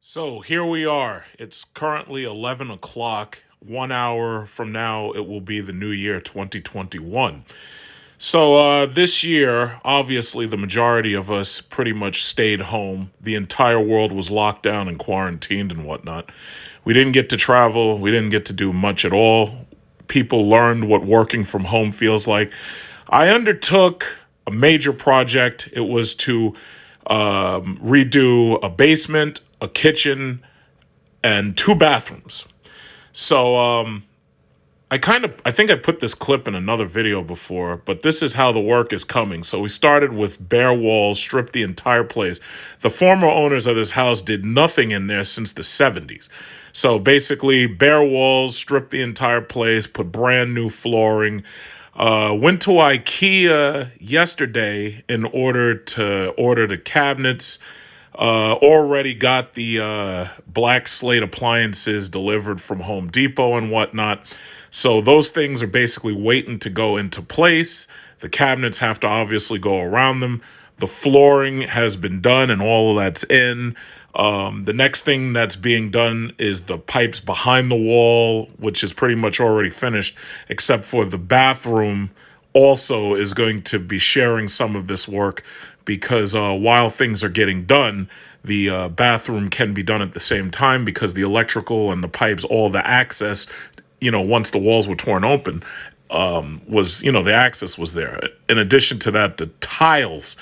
So here we are. It's currently 11 o'clock. 1 hour from now, it will be the new year 2021. So this year, obviously, the majority of us pretty much stayed home. The entire world was locked down and quarantined and whatnot. We didn't get to travel. We didn't get to do much at all. People learned what working from home feels like. I undertook a major project. It was to redo a basement, a kitchen, and two bathrooms. So I think I put this clip in another video before, but this is how the work is coming. So we started with bare walls, stripped the entire place. The former owners of this house did nothing in there since the 70s. So basically, bare walls, stripped the entire place, put brand new flooring. Went to IKEA yesterday in order to order the cabinets. Already got the black slate appliances delivered from Home Depot and whatnot. So those things are basically waiting to go into place. The cabinets have to obviously go around them. The flooring has been done and all of that's in. The next thing that's being done is the pipes behind the wall, which is pretty much already finished, except for the bathroom also is going to be sharing some of this work because while things are getting done, the bathroom can be done at the same time because the electrical and the pipes, all the access, once the walls were torn open, the access was there. In addition to that, the tiles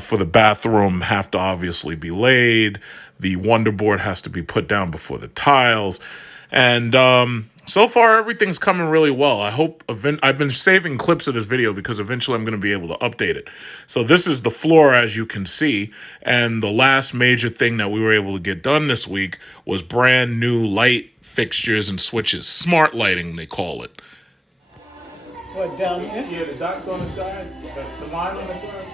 for the bathroom have to obviously be laid. The Wonderboard has to be put down before the tiles. And so far, everything's coming really well. I've been saving clips of this video because eventually I'm going to be able to update it. So this is the floor, as you can see. And the last major thing that we were able to get done this week was brand new light fixtures and switches. Smart lighting, they call it. What, down here? Yeah, the dots on the side, the line on the side.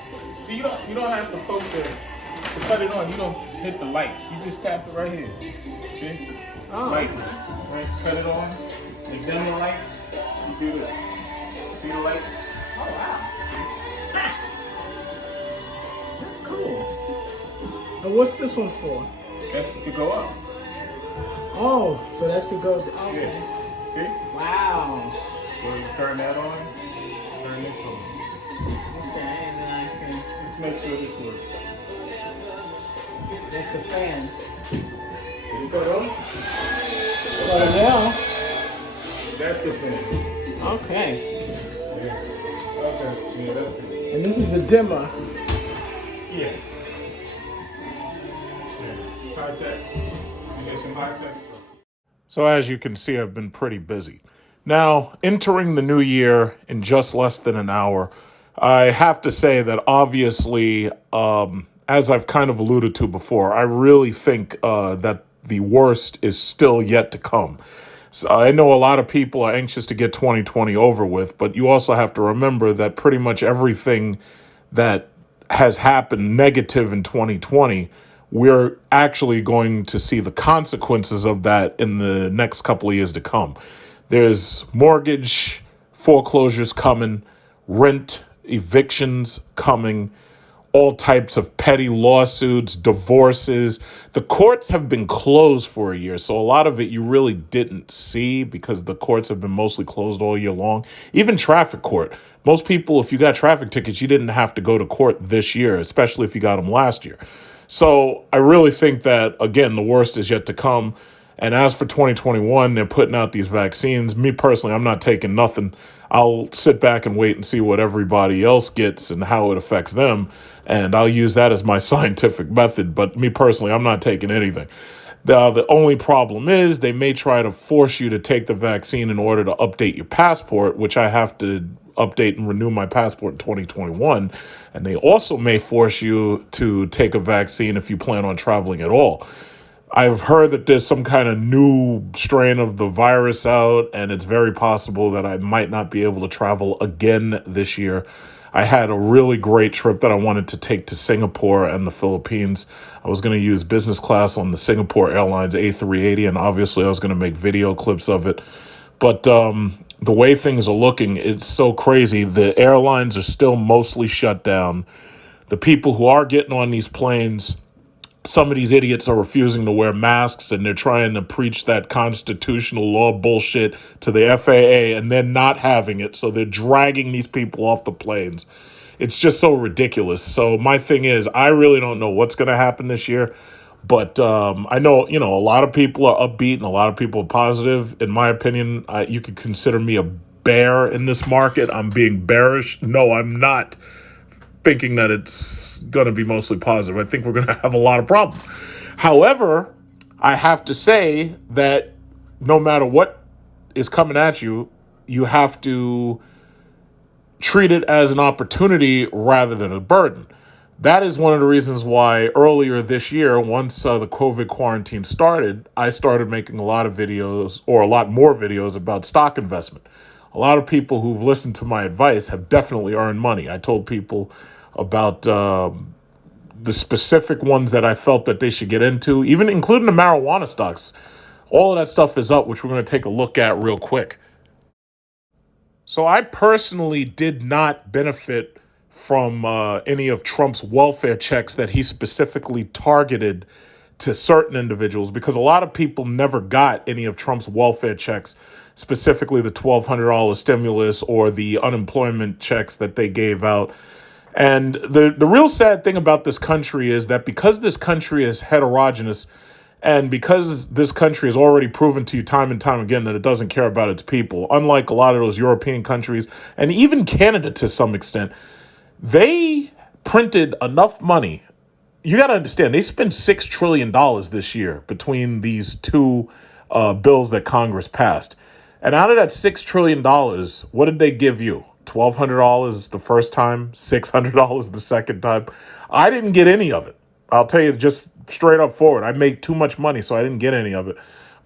So you don't have to poke it to cut it on. You don't hit the light. You just tap it right here. See? Oh. Lightly. Right? Cut it on. And then the lights. You do this. See the light? Oh, wow. That's cool. And what's this one for? That's to go up. Oh, so that's to go. Okay. Yeah. See? Wow. So you turn that on. Turn this on. Okay, and then I can. Let's make sure this works. That's the fan. There you go. Right now. That's the fan. Okay. Yeah. Okay. Yeah, that's good. And this is the dimmer. Yeah. It's high tech. You get some high tech stuff. So as you can see, I've been pretty busy. Now, entering the new year in just less than an hour, I have to say that obviously, as I've kind of alluded to before, I really think that the worst is still yet to come. So I know a lot of people are anxious to get 2020 over with, but you also have to remember that pretty much everything that has happened negative in 2020, we're actually going to see the consequences of that in the next couple of years to come. There's mortgage foreclosures coming, rent evictions coming, all types of petty lawsuits, divorces. The courts have been closed for a year, so a lot of it you really didn't see because the courts have been mostly closed all year long. Even traffic court. Most people, if you got traffic tickets, you didn't have to go to court this year, especially if you got them last year. So I really think that, again, the worst is yet to come. And as for 2021, they're putting out these vaccines. Me personally, I'm not taking nothing. I'll sit back and wait and see what everybody else gets and how it affects them. And I'll use that as my scientific method. But me personally, I'm not taking anything. The only problem is they may try to force you to take the vaccine in order to update your passport, which I have to update and renew my passport in 2021. And they also may force you to take a vaccine if you plan on traveling at all. I've heard that there's some kind of new strain of the virus out, and it's very possible that I might not be able to travel again this year. I had a really great trip that I wanted to take to Singapore and the Philippines. I was going to use business class on the Singapore Airlines A380, and obviously I was going to make video clips of it. But the way things are looking, it's so crazy. The airlines are still mostly shut down. The people who are getting on these planes, some of these idiots are refusing to wear masks, and they're trying to preach that constitutional law bullshit to the FAA and then not having it. So they're dragging these people off the planes. It's just so ridiculous. So my thing is, I really don't know what's going to happen this year. But I know, a lot of people are upbeat and a lot of people are positive. In my opinion, you could consider me a bear in this market. I'm being bearish. No, I'm not thinking that it's going to be mostly positive. I think we're going to have a lot of problems. However, I have to say that no matter what is coming at you, you have to treat it as an opportunity rather than a burden. That is one of the reasons why earlier this year, once the COVID quarantine started, I started making a lot of videos, or a lot more videos, about stock investment. A lot of people who've listened to my advice have definitely earned money. I told people about the specific ones that I felt that they should get into, even including the marijuana stocks. All of that stuff is up, which we're going to take a look at real quick. So I personally did not benefit from any of Trump's welfare checks that he specifically targeted to certain individuals, because a lot of people never got any of Trump's welfare checks, specifically the $1,200 stimulus or the unemployment checks that they gave out. And the real sad thing about this country is that because this country is heterogeneous, and because this country has already proven to you time and time again that it doesn't care about its people, unlike a lot of those European countries and even Canada to some extent, they printed enough money. You got to understand, they spent $6 trillion this year between these two bills that Congress passed. And out of that $6 trillion, what did they give you? $1,200 the first time, $600 the second time. I didn't get any of it. I'll tell you just straight up forward. I made too much money, so I didn't get any of it.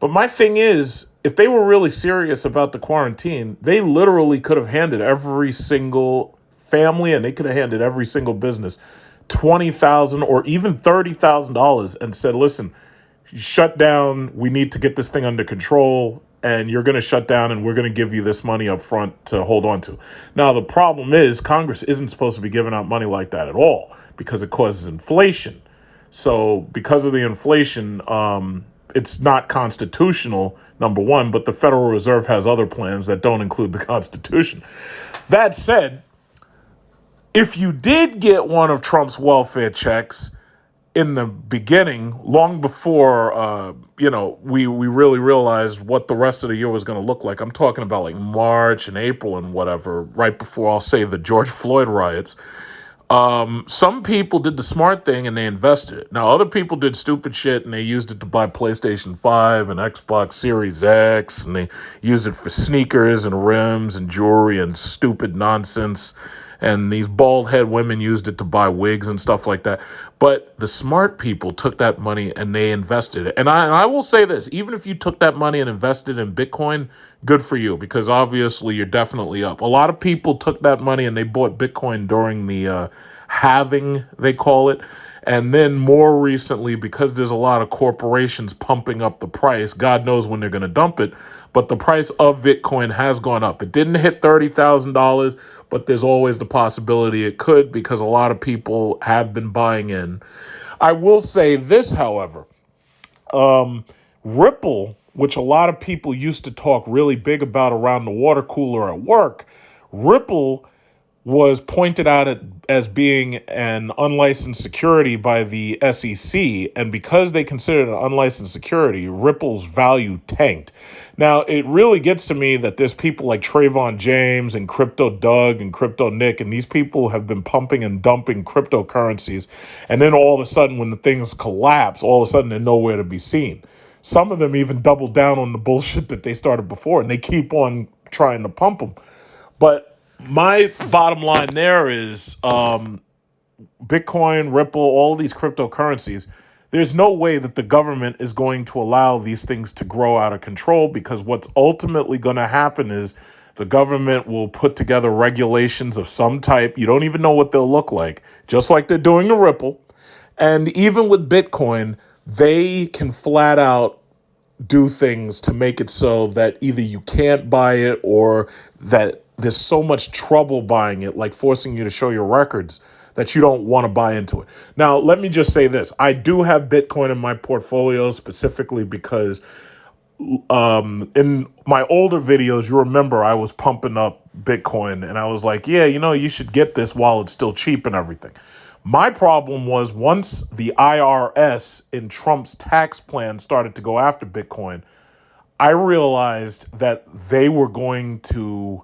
But my thing is, if they were really serious about the quarantine, they literally could have handed every single family, and they could have handed every single business $20,000 or even $30,000 and said, listen, shut down. We need to get this thing under control, and you're going to shut down, and we're going to give you this money up front to hold on to. Now, the problem is Congress isn't supposed to be giving out money like that at all because it causes inflation. So because of the inflation, it's not constitutional, number one, but the Federal Reserve has other plans that don't include the Constitution. That said, if you did get one of Trump's welfare checks in the beginning, long before, we really realized what the rest of the year was going to look like, I'm talking about like March and April and whatever, right before, I'll say, the George Floyd riots, some people did the smart thing and they invested it. Now, other people did stupid shit and they used it to buy PlayStation 5 and Xbox Series X, and they used it for sneakers and rims and jewelry and stupid nonsense. And these bald head women used it to buy wigs and stuff like that. But the smart people took that money and they invested it. And I will say this, even if you took that money and invested in Bitcoin, good for you, because obviously you're definitely up. A lot of people took that money and they bought Bitcoin during the halving, they call it. And then more recently, because there's a lot of corporations pumping up the price, God knows when they're going to dump it, but the price of Bitcoin has gone up. It didn't hit $30,000, but there's always the possibility it could, because a lot of people have been buying in. I will say this, however. Ripple, which a lot of people used to talk really big about around the water cooler at work, Ripple was pointed out as being an unlicensed security by the SEC, and because they considered it an unlicensed security, Ripple's value tanked. Now, it really gets to me that there's people like Trayvon James and Crypto Doug and Crypto Nick, and these people have been pumping and dumping cryptocurrencies, and then all of a sudden, when the things collapse, all of a sudden they're nowhere to be seen. Some of them even double down on the bullshit that they started before, and they keep on trying to pump them. But my bottom line there is Bitcoin, Ripple, all these cryptocurrencies, there's no way that the government is going to allow these things to grow out of control, because what's ultimately going to happen is the government will put together regulations of some type. You don't even know what they'll look like, just like they're doing to Ripple. And even with Bitcoin, they can flat out do things to make it so that either you can't buy it or that there's so much trouble buying it, like forcing you to show your records, that you don't want to buy into it. Now, let me just say this. I do have Bitcoin in my portfolio specifically because in my older videos, you remember I was pumping up Bitcoin and I was like, yeah, you should get this while it's still cheap and everything. My problem was once the IRS in Trump's tax plan started to go after Bitcoin, I realized that they were going to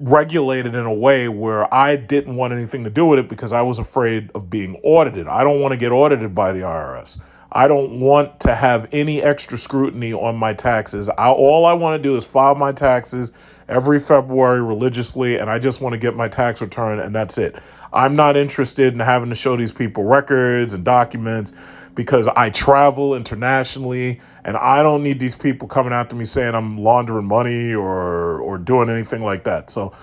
regulate it in a way where I didn't want anything to do with it because I was afraid of being audited. I don't want to get audited by the IRS. I don't want to have any extra scrutiny on my taxes. All I want to do is file my taxes every February religiously, and I just want to get my tax return, and that's it. I'm not interested in having to show these people records and documents because I travel internationally, and I don't need these people coming after me saying I'm laundering money or doing anything like that. So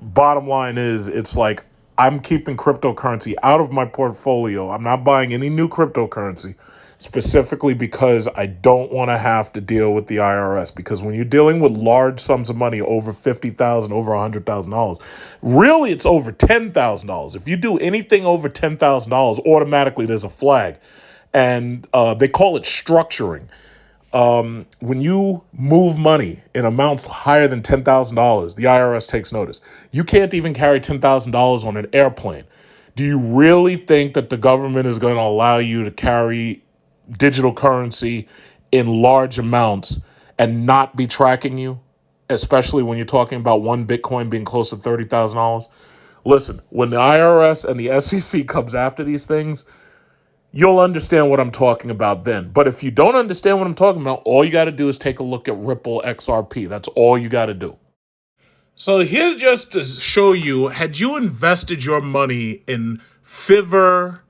bottom line is, it's like I'm keeping cryptocurrency out of my portfolio. I'm not buying any new cryptocurrency specifically because I don't want to have to deal with the IRS. Because when you're dealing with large sums of money, over $50,000, over $100,000, really it's over $10,000. If you do anything over $10,000, automatically there's a flag. And they call it structuring. When you move money in amounts higher than $10,000, the IRS takes notice. You can't even carry $10,000 on an airplane. Do you really think that the government is going to allow you to carry digital currency in large amounts and not be tracking you? Especially when you're talking about one Bitcoin being close to $30,000. Listen, when the IRS and the SEC comes after these things, you'll understand what I'm talking about then. But if you don't understand what I'm talking about, all you got to do is take a look at Ripple XRP. That's all you got to do. So here's just to show you, had you invested your money in Fiverr,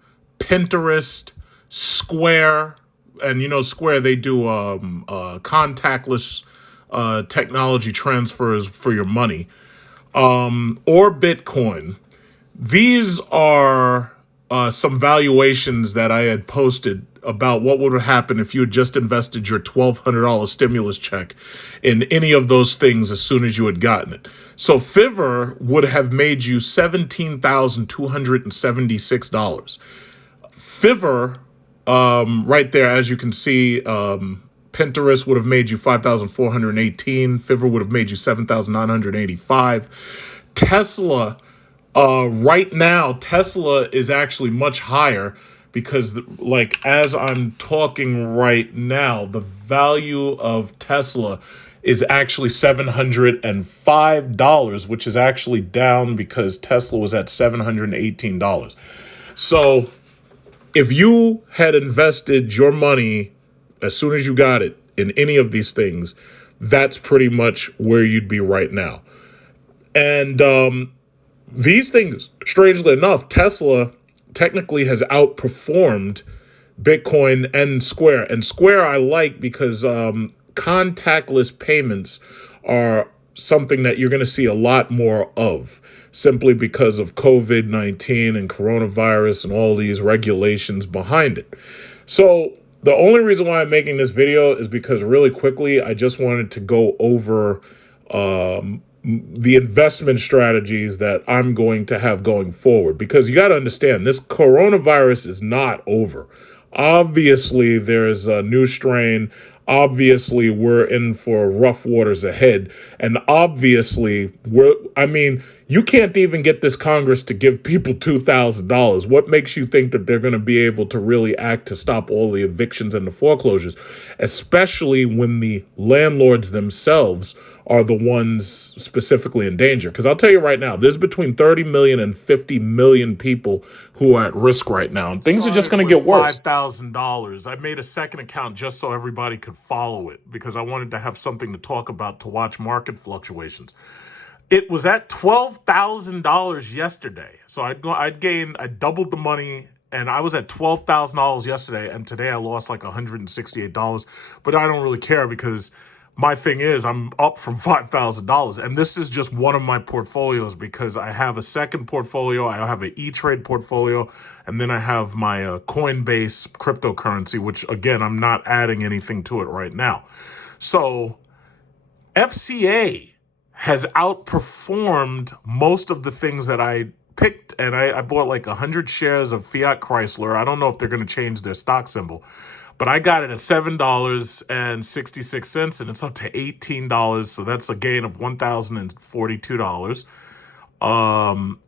Pinterest, Square, and Square, they do contactless technology transfers for your money, or Bitcoin. These are some valuations that I had posted about what would happen if you had just invested your $1,200 stimulus check in any of those things as soon as you had gotten it. So Fiverr would have made you $17,276. Fiverr, right there, as you can see, Pinterest would have made you $5,418. Fiverr would have made you $7,985. Tesla, right now, Tesla is actually much higher because, as I'm talking right now, the value of Tesla is actually $705, which is actually down because Tesla was at $718. So if you had invested your money as soon as you got it in any of these things, that's pretty much where you'd be right now. And these things, strangely enough, Tesla technically has outperformed Bitcoin and Square. And Square I like because contactless payments are something that you're going to see a lot more of, simply because of COVID-19 and coronavirus and all these regulations behind it. So the only reason why I'm making this video is because really quickly, I just wanted to go over the investment strategies that I'm going to have going forward, because you got to understand, this coronavirus is not over. Obviously, there's a new strain. Obviously, we're in for rough waters ahead. And obviously, you can't even get this Congress to give people $2,000. What makes you think that they're going to be able to really act to stop all the evictions and the foreclosures, especially when the landlords themselves are the ones specifically in danger? Because I'll tell you right now, there's between 30 million and 50 million people who are at risk right now. And things are just going to get worse. $5,000. I made a second account just so everybody could follow it because I wanted to have something to talk about to watch market fluctuations. It was at $12,000 yesterday. So I doubled the money, and I was at $12,000 yesterday, and today I lost like $168. But I don't really care because my thing is I'm up from $5,000. And this is just one of my portfolios because I have a second portfolio. I have an E-Trade portfolio, and then I have my Coinbase cryptocurrency, which, again, I'm not adding anything to it right now. So FCA has outperformed most of the things that I picked, and I bought like 100 shares of Fiat Chrysler. I don't know if they're going to change their stock symbol, but I got it at $7.66, and it's up to $18. So that's a gain of $1,042.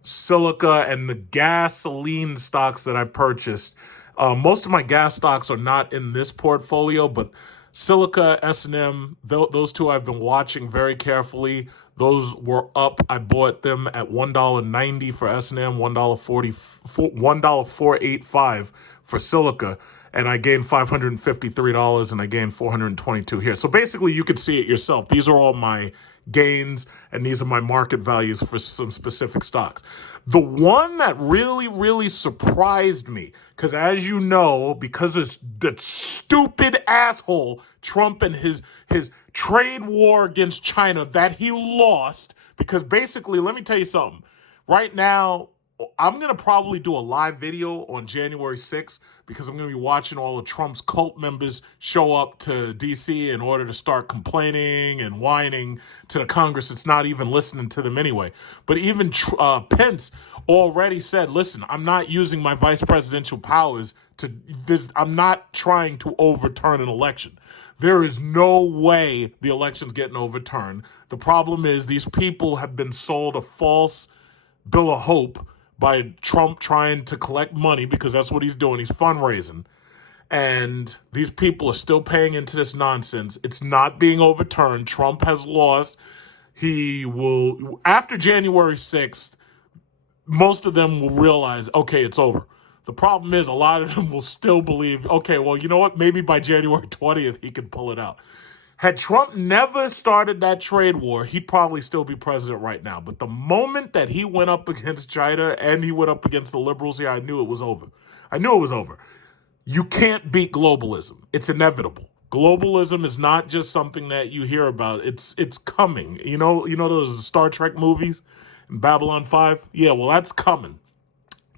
Silica and the gasoline stocks that I purchased. Most of my gas stocks are not in this portfolio, but Silica, S&M, those two I've been watching very carefully. Those were up. I bought them at $1.90 for S&M, $1.485 for Silica, and I gained $553 and I gained $422 here. So basically, you can see it yourself. These are all my gains, and these are my market values for some specific stocks. The one that really, really surprised me, because as you know, because it's that stupid asshole Trump and his trade war against China that he lost, because basically, let me tell you something. Right now, I'm going to probably do a live video on January 6th because I'm going to be watching all of Trump's cult members show up to D.C. in order to start complaining and whining to the Congress. It's not even listening to them anyway. But even Pence already said, listen, I'm not using my vice presidential powers to this. I'm not trying to overturn an election. There is no way the election's getting overturned. The problem is these people have been sold a false bill of hope by Trump trying to collect money, because that's what he's doing. He's fundraising. And these people are still paying into this nonsense. It's not being overturned. Trump has lost. He will, after January 6th, most of them will realize, okay, it's over. The problem is a lot of them will still believe, okay, well, you know what? Maybe by January 20th, he can pull it out. Had Trump never started that trade war, he'd probably still be president right now. But the moment that he went up against China and he went up against the liberals here, I knew it was over. I knew it was over. You can't beat globalism. It's inevitable. Globalism is not just something that you hear about. It's coming. You know those Star Trek movies, Babylon 5? Yeah, well, that's coming.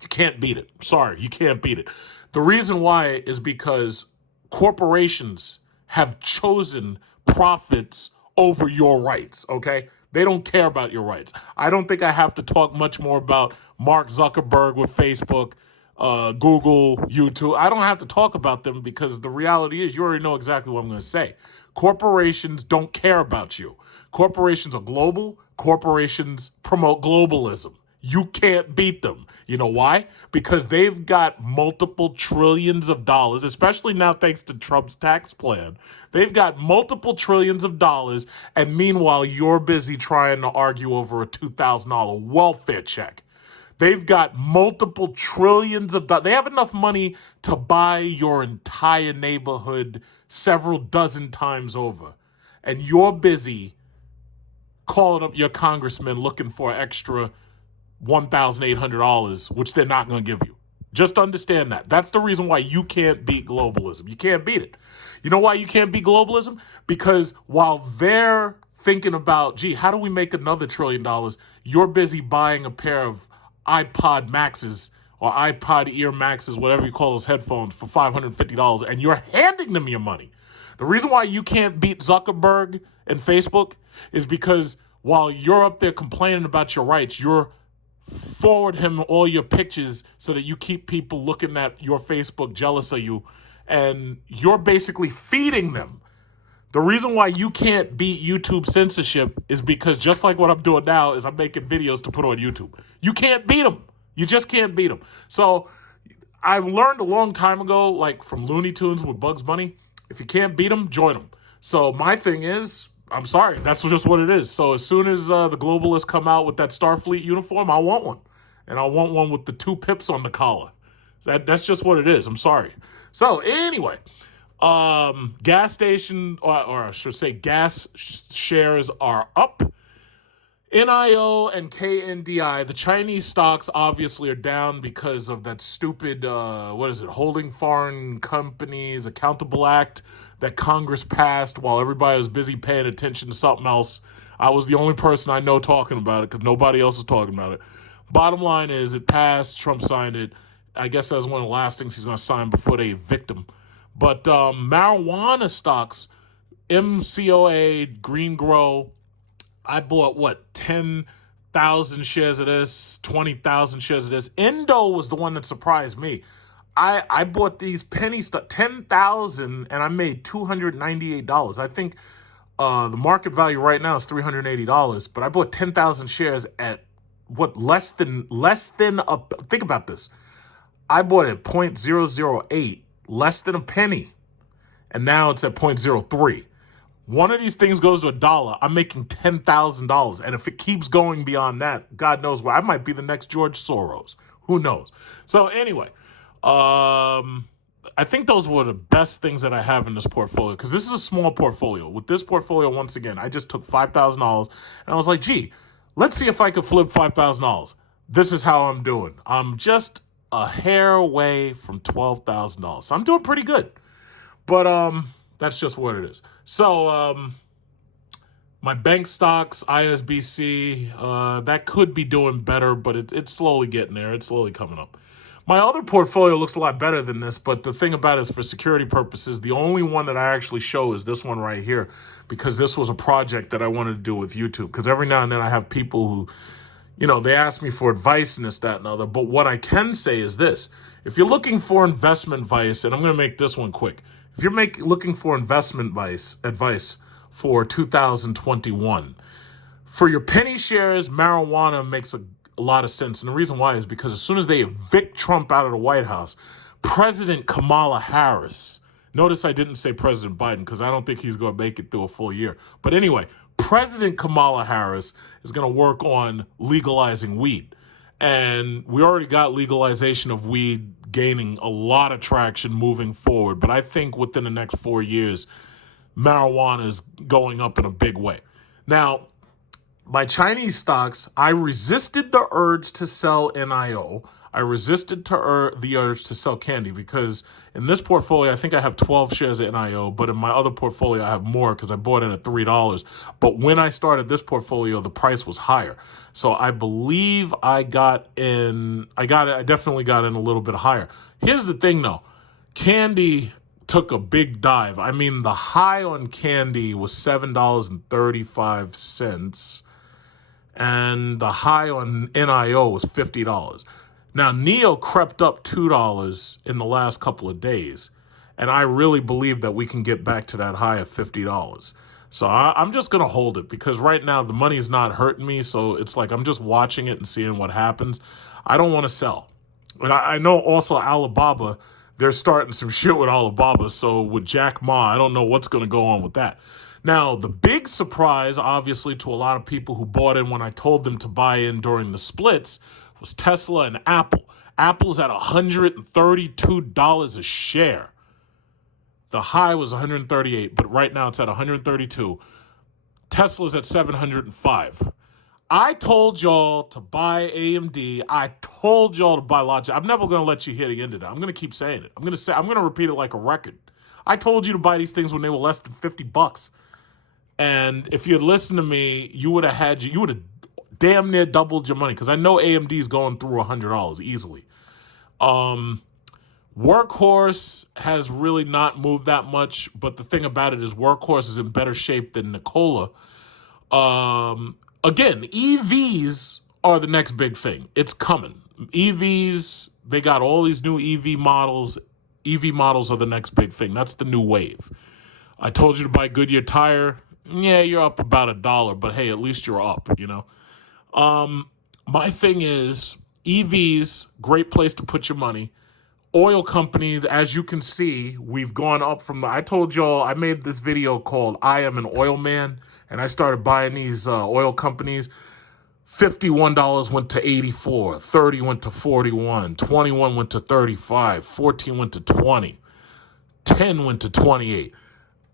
You can't beat it. Sorry, you can't beat it. The reason why is because corporations have chosen profits over your rights, okay? They don't care about your rights. I don't think I have to talk much more about Mark Zuckerberg with Facebook, Google, YouTube. I don't have to talk about them because the reality is you already know exactly what I'm going to say. Corporations don't care about you. Corporations are global. Corporations promote globalism. You can't beat them. You know why? Because they've got multiple trillions of dollars, especially now thanks to Trump's tax plan. They've got multiple trillions of dollars, and meanwhile, you're busy trying to argue over a $2,000 welfare check. They've got multiple trillions of dollars. They have enough money to buy your entire neighborhood several dozen times over. And you're busy calling up your congressman looking for extra $1,800, which they're not going to give you. Just understand that. That's the reason why you can't beat globalism. You can't beat it. You know why you can't beat globalism? Because while they're thinking about, gee, how do we make another $1 trillion? You're busy buying a pair of iPod Maxes or iPod Ear Maxes, whatever you call those headphones, for $550, and you're handing them your money. The reason why you can't beat Zuckerberg and Facebook is because while you're up there complaining about your rights, you're forward him all your pictures so that you keep people looking at your Facebook jealous of you, and you're basically feeding them. The reason why you can't beat YouTube censorship is because just like what I'm doing now is I'm making videos to put on YouTube. You can't beat them. You just can't beat them. So I learned a long time ago, like from Looney Tunes with Bugs Bunny, if you can't beat them, join them. So my thing is, I'm sorry, that's just what it is. So as soon as the globalists come out with that Starfleet uniform, I want one. And I want one with the 2 pips on the collar. That's just what it is. I'm sorry. So anyway, gas station, or I should say gas shares are up. NIO and KNDI, the Chinese stocks obviously are down because of that stupid, Holding Foreign Companies Accountable Act that Congress passed while everybody was busy paying attention to something else. I was the only person I know talking about it because nobody else was talking about it. Bottom line is it passed, Trump signed it. I guess that's one of the last things he's going to sign before they evict him. But marijuana stocks, MCOA, Green Grow, I bought 10 1,000 shares of this, 20,000 shares of this. Indo was the one that surprised me. I bought these penny stock, 10,000, and I made $298. I think the market value right now is $380, but I bought 10,000 shares at what, less than a, think about this. I bought it at 0.008, less than a penny, and now it's at 0.03. One of these things goes to $1, I'm making $10,000. And if it keeps going beyond that, God knows where. I might be the next George Soros. Who knows? So anyway, I think those were the best things that I have in this portfolio, because this is a small portfolio. With this portfolio, once again, I just took $5,000 and I was like, gee, let's see if I could flip $5,000. This is how I'm doing. I'm just a hair away from $12,000. So I'm doing pretty good. But that's just what it is. So my bank stocks, ISBC, that could be doing better, but it's slowly getting there. It's slowly coming up. My other portfolio looks a lot better than this, but the thing about it is, for security purposes, the only one that I actually show is this one right here, because this was a project that I wanted to do with YouTube. Because every now and then I have people who, they ask me for advice and this, that, and other. But what I can say is this. If you're looking for investment advice, and I'm going to make this one quick. If you're looking for investment advice for 2021, for your penny shares, marijuana makes a lot of sense. And the reason why is because as soon as they evict Trump out of the White House, President Kamala Harris, notice I didn't say President Biden because I don't think he's going to make it through a full year. But anyway, President Kamala Harris is going to work on legalizing weed. And we already got legalization of weed gaining a lot of traction moving forward. But I think within the next 4 years, marijuana is going up in a big way. Now, my Chinese stocks, I resisted the urge to sell NIO. I resisted the urge to sell candy, because in this portfolio, I think I have 12 shares of NIO, but in my other portfolio, I have more because I bought it at $3. But when I started this portfolio, the price was higher. So I believe I definitely got in a little bit higher. Here's the thing though, candy took a big dive. I mean, the high on candy was $7.35. And the high on NIO was $50. Now, NEO crept up $2 in the last couple of days, and I really believe that we can get back to that high of $50. So I'm just going to hold it, because right now the money's not hurting me, so it's like I'm just watching it and seeing what happens. I don't want to sell. And I know also Alibaba, they're starting some shit with Alibaba, so with Jack Ma, I don't know what's going to go on with that. Now, the big surprise, obviously, to a lot of people who bought in when I told them to buy in during the splits was Tesla and Apple. Apple's at $132 a share. The high was 138, but right now it's at 132. Tesla's at 705. I told y'all to buy AMD. I told y'all to buy Logic. I'm never going to let you hear the end of that. I'm going to keep saying it. I'm going to repeat it like a record. I told you to buy these things when they were less than $50. And if you had listened to me, you would have damn near doubled your money, because I know AMD is going through $100 easily. Workhorse has really not moved that much, but the thing about it is Workhorse is in better shape than Nikola. Again, EVs are the next big thing. It's coming. EVs, they got all these new EV models. EV models are the next big thing. That's the new wave. I told you to buy Goodyear tire. Yeah, you're up about $1, but hey, at least you're up, My thing is, EVs, great place to put your money. Oil companies, as you can see, we've gone up from I told y'all, I made this video called I Am an Oil Man, and I started buying these oil companies. $51 went to 84, 30 went to 41, 21 went to 35, 14 went to 20, 10 went to 28.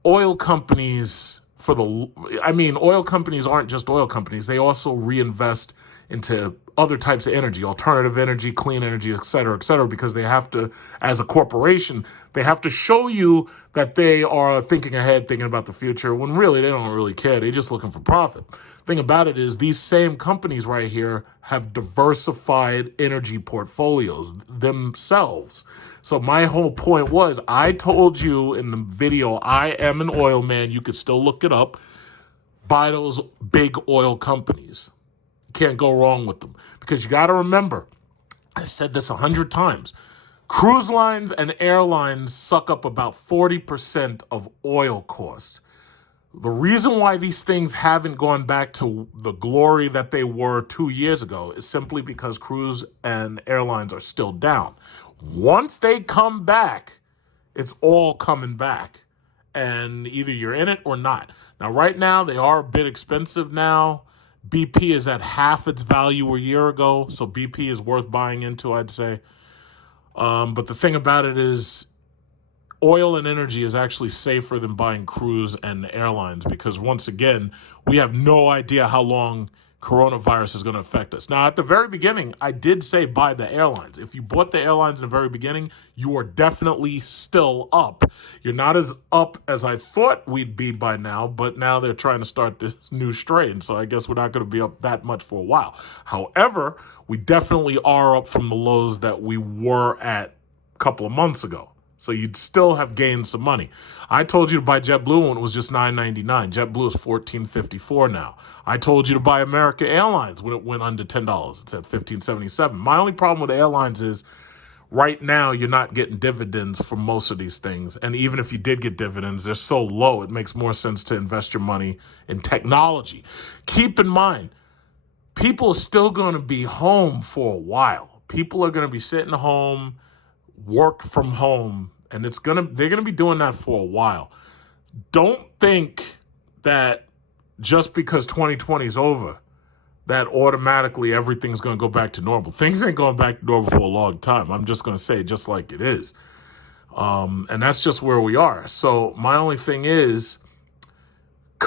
Oil companies oil companies aren't just oil companies. They also reinvest into other types of energy, alternative energy, clean energy, et cetera, because they have to, as a corporation, they have to show you that they are thinking ahead, thinking about the future, when really they don't really care. They're just looking for profit. Thing about it is, these same companies right here have diversified energy portfolios themselves. So my whole point was, I told you in the video, I am an oil man. You could still look it up. Buy those big oil companies. Can't go wrong with them. Because you got to remember, I said this 100 times. Cruise lines and airlines suck up about 40% of oil costs. The reason why these things haven't gone back to the glory that they were 2 years ago is simply because cruise and airlines are still down. Once they come back, it's all coming back. And either you're in it or not. Now, right now, they are a bit expensive now. BP is at half its value a year ago, so BP is worth buying into, I'd say. But the thing about it is, oil and energy is actually safer than buying cruise and airlines because, once again, we have no idea how long coronavirus is going to affect us. Now, at the very beginning, I did say buy the airlines. If you bought the airlines in the very beginning, you are definitely still up. You're not as up as I thought we'd be by now, but now they're trying to start this new strain, so I guess we're not going to be up that much for a while. However, we definitely are up from the lows that we were at a couple of months ago. So you'd still have gained some money. I told you to buy JetBlue when it was just $9.99. JetBlue is $14.54 now. I told you to buy American Airlines when it went under $10. It's at $15.77. My only problem with airlines is right now you're not getting dividends for most of these things. And even if you did get dividends, they're so low, it makes more sense to invest your money in technology. Keep in mind, people are still going to be home for a while. People are going to be sitting home, work from home, and they're gonna be doing that for a while. Don't think that just because 2020 is over, that automatically everything's gonna go back to normal. Things ain't going back to normal for a long time. I'm just gonna say it just like it is. And that's just where we are. So my only thing is,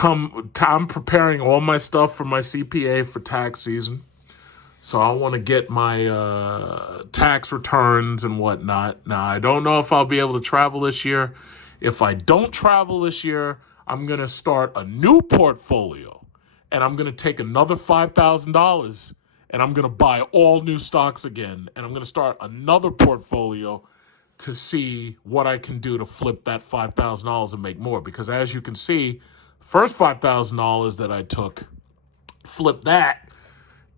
I'm preparing all my stuff for my CPA for tax season. So I want to get my tax returns and whatnot. Now, I don't know if I'll be able to travel this year. If I don't travel this year, I'm going to start a new portfolio. And I'm going to take another $5,000 and I'm going to buy all new stocks again. And I'm going to start another portfolio to see what I can do to flip that $5,000 and make more. Because as you can see, the first $5,000 that I took, flip that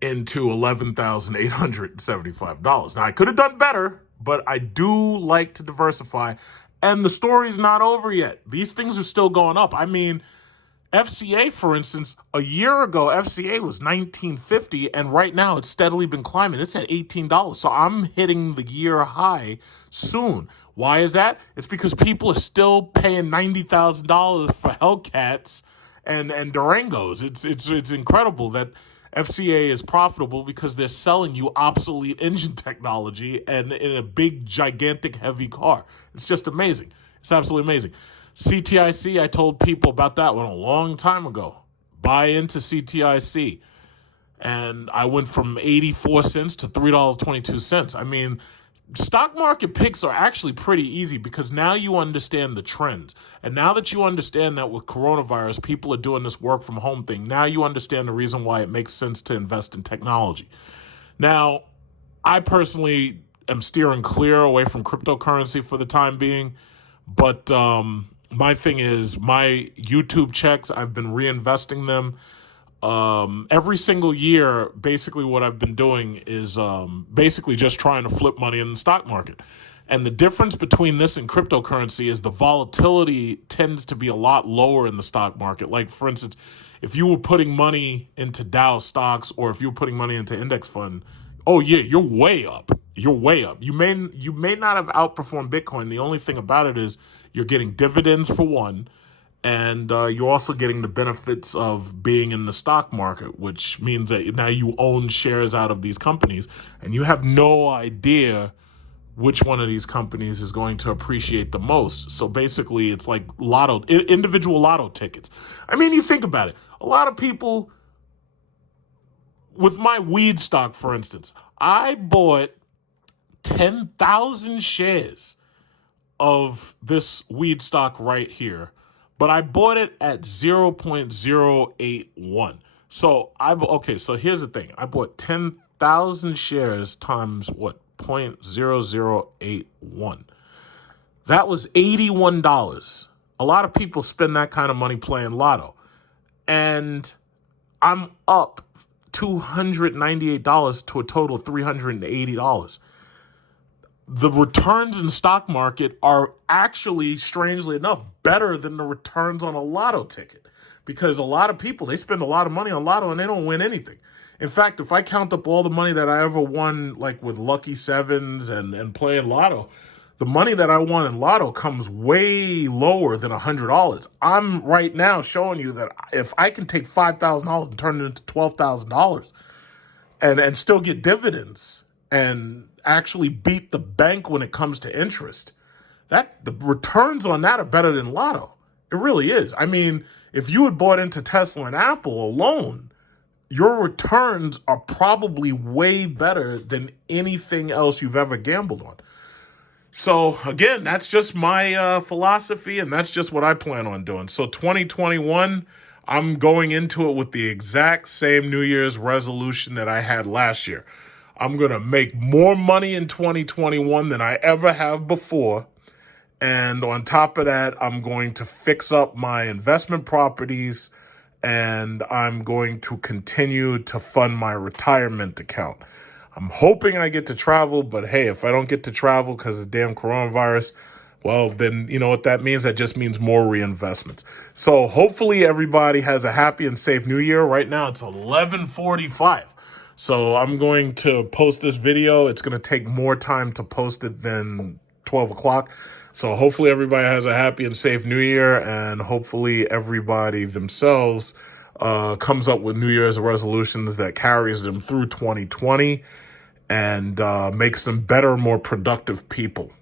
into $11,875. Now, I could have done better, but I do like to diversify. And the story's not over yet. These things are still going up. I mean, FCA, for instance, a year ago, FCA was $19.50, and right now it's steadily been climbing. It's at $18. So I'm hitting the year high soon. Why is that? It's because people are still paying $90,000 for Hellcats and Durangos. It's incredible that FCA is profitable because they're selling you obsolete engine technology and in a big, gigantic, heavy car. It's just amazing. It's absolutely amazing. CTIC, I told people about that one a long time ago. Buy into CTIC. And I went from 84 cents to $3.22. I mean, stock market picks are actually pretty easy because now you understand the trends. And now that you understand that with coronavirus, people are doing this work from home thing, now you understand the reason why it makes sense to invest in technology. Now, I personally am steering clear away from cryptocurrency for the time being. But my thing is, my YouTube checks, I've been reinvesting them. Every single year, basically what I've been doing is basically just trying to flip money in the stock market. And the difference between this and cryptocurrency is the volatility tends to be a lot lower in the stock market. Like, for instance, if you were putting money into Dow stocks or if you were putting money into index fund, oh yeah, you're way up. You're way up. You may not have outperformed Bitcoin. The only thing about it is you're getting dividends for one, and you're also getting the benefits of being in the stock market, which means that now you own shares out of these companies, and you have no idea which one of these companies is going to appreciate the most. So basically, it's like individual lotto tickets. I mean, you think about it. A lot of people, with my weed stock, for instance, I bought 10,000 shares of this weed stock right here, but I bought it at 0.081. So so here's the thing. I bought 10,000 shares times what? 0.0081. That was $81. A lot of people spend that kind of money playing lotto. And I'm up $298 to a total of $380. The returns in stock market are actually, strangely enough, better than the returns on a lotto ticket, because a lot of people, they spend a lot of money on lotto and they don't win anything. In fact, if I count up all the money that I ever won, like with Lucky Sevens and playing lotto, the money that I won in lotto comes way lower than $100. I'm right now showing you that if I can take $5,000 and turn it into $12,000 and still get dividends and actually beat the bank when it comes to interest, that the returns on that are better than lotto. It really is. I mean, if you had bought into Tesla and Apple alone, your returns are probably way better than anything else you've ever gambled on. So again, that's just my philosophy, and that's just what I plan on doing. So 2021, I'm going into it with the exact same New Year's resolution that I had last year. I'm going to make more money in 2021 than I ever have before. And on top of that, I'm going to fix up my investment properties, and I'm going to continue to fund my retirement account. I'm hoping I get to travel, but hey, if I don't get to travel because of the damn coronavirus, well, then you know what that means? That just means more reinvestments. So hopefully everybody has a happy and safe New Year. Right now it's 11:45. So I'm going to post this video. It's going to take more time to post it than 12 o'clock. So hopefully everybody has a happy and safe New Year, and hopefully everybody themselves comes up with New Year's resolutions that carries them through 2020 and makes them better, more productive people.